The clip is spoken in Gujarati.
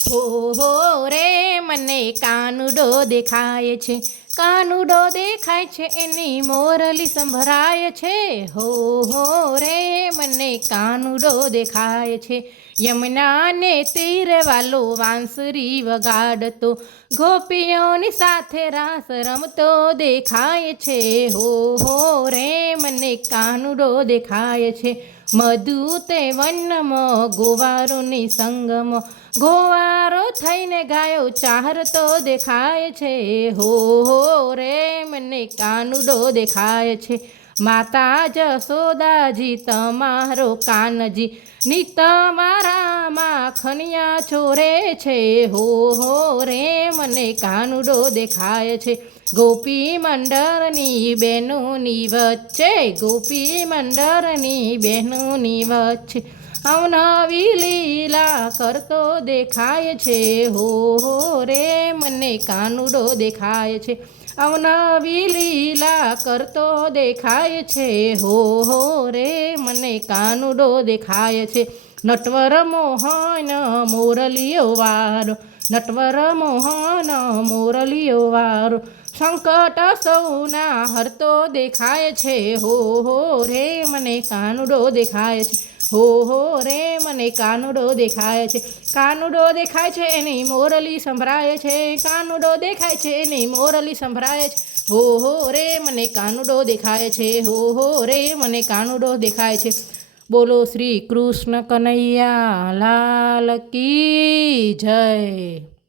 હો રે મને કાનુડો દેખાય છે, કાનુડો દેખાય છે એની મોરલી સંભળાય છે. હો રે મને કાનુડો દેખાય છે, યમુનાને તીરે વાલો વાંસરી વગાડતો ગોપીઓની સાથે રાસ રમતો દેખાય છે. હો રે મને કાનુડો દેખાય છે, મધુ તે વનમાં ગોવારોની સંગમાં ગોવારો થઈને ગાયો ચારતો દેખાય છે. હો રે મને કાનુડો દેખાય છે, માતા જશોદાજી તમારો કાનજી ની તમારા માખણિયા ચોરે છે. હો રે મને કાનુડો દેખાય છે, ગોપી મંડળની બહેનોની વચ્ચે, ગોપી મંડળની બહેનોની વચ્ચે અવનવી લીલા કરતો દેખાય છે. હો રે મને કાનુડો દેખાય છે, અવનવી લીલા કરતો દેખાય છે. હો રે મને કાનુડો દેખાય છે, નટવર મોહન મોરલીઓ વારો, નટવર મોહન મોરલીઓ વારો સંકટ સૌના હરતો દેખાય છે. હો રે મને કાનુડો દેખાય છે, હો રે મને કાનુડો દેખાય છે, કાનુડો દેખાય છે એની મોરલી સંભળાય છે, કાનુડો દેખાય છે એની મોરલી સંભળાય છે. હો રે મને કાનુડો દેખાય છે, હો રે મને કાનુડો દેખાય છે. બોલો શ્રી કૃષ્ણ કનૈયા લાલ કી જય.